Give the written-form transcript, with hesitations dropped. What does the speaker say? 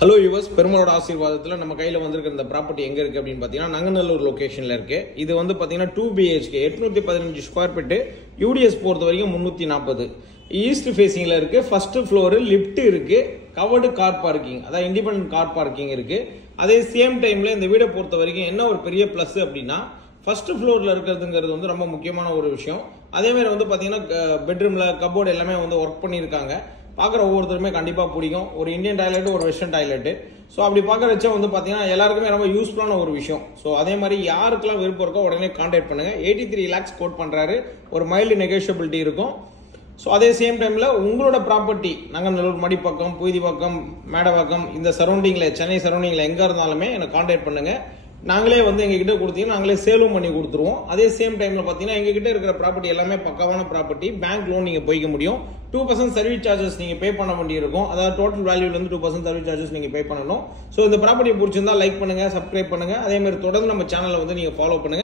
Hello yours, பெருமாளோட ஆசீர்வாதத்தில் நம்ம கையில் வந்திருக்கிற இந்த ப்ராப்பர்ட்டி எங்கே இருக்குது அப்படின்னு பார்த்தீங்கன்னா நங்கநல்லூர் லொக்கேஷனில் இருக்குது. இது வந்து பார்த்தீங்கன்னா 2 BHK 815 ஸ்கொயர் ஃபீட்டு, யூடிஎஸ் பொறுத்த வரைக்கும் 340, ஈஸ்ட் ஃபேஸிங்கில் இருக்குது. ஃபர்ஸ்ட் ஃப்ளோரு லிஃப்ட் இருக்குது, கவர்டு கார் பார்க்கிங், அதாவது இண்டிபெண்டன்ட் கார் பார்க்கிங் இருக்குது. அதே சேம் டைமில் இந்த வீடை பொறுத்த வரைக்கும் என்ன ஒரு பெரிய ப்ளஸ் அப்படின்னா ஃபர்ஸ்ட் ஃப்ளோரில் இருக்கிறதுங்கிறது வந்து ரொம்ப முக்கியமான ஒரு விஷயம். அதேமாதிரி வந்து பார்த்தீங்கன்னா பெட்ரூமில் கபோர்டு எல்லாமே வந்து ஒர்க் பண்ணியிருக்காங்க. பார்க்குற ஒவ்வொருத்தருமே கண்டிப்பாக பிடிக்கும். ஒரு இந்தியன் டாய்லெட், ஒரு வெஸ்டர்ன் டாய்லெட். ஸோ அப்படி பார்க்குறச்ச வந்து பார்த்தீங்கன்னா எல்லாருக்குமே ரொம்ப யூஸ்ஃபுல்லான ஒரு விஷயம். ஸோ அதே மாதிரி யாருக்கெல்லாம் விருப்பம் இருக்கோ உடனே கான்டாக்ட் பண்ணுங்க. 83 lakhs கோட் பண்ணுறாரு. ஒரு மைல்டு நெகோஷியபிலிட்டி இருக்கும். ஸோ அதே சேம் டைமில் உங்களோட ப்ராப்பர்ட்டி நங்கநல்லூர், மடிப்பக்கம், புய்திப்பக்கம், மேடவாக்கம், இந்த சரௌண்டிங்கில், சென்னை சரௌண்டிங்கில் எங்கே இருந்தாலுமே எனக்கு கான்டாக்ட் பண்ணுங்கள். நாங்களே வந்து எங்ககிட்ட கொடுத்தீங்கன்னா நாங்களே சேலும் பண்ணி கொடுத்துருவோம். அதே சேம் டைமில் பார்த்தீங்கன்னா எங்ககிட்ட இருக்கிற ப்ராப்பர்ட்டி எல்லாமே பக்காவான ப்ராப்பர்ட்டி. பேங்க் லோன் நீங்கள் போய்க்க முடியும். 2% சர்வீஸ் சார்ஜஸ் நீங்கள் பே பண்ண வேண்டியிருக்கும். அதாவது டோட்டல் வேல்யூலேருந்து 2% சர்வீஸ் சார்ஜஸ் நீங்கள் பே பண்ணணும். ஸோ இந்த ப்ராப்பர்ட்டி பிடிச்சிருந்தா லைக் பண்ணுங்கள், சப்ஸ்கிரைப் பண்ணுங்கள். அதே மாதிரி தொடர்ந்து நம்ம சேனலை வந்து நீங்கள் ஃபாலோ பண்ணுங்கள்.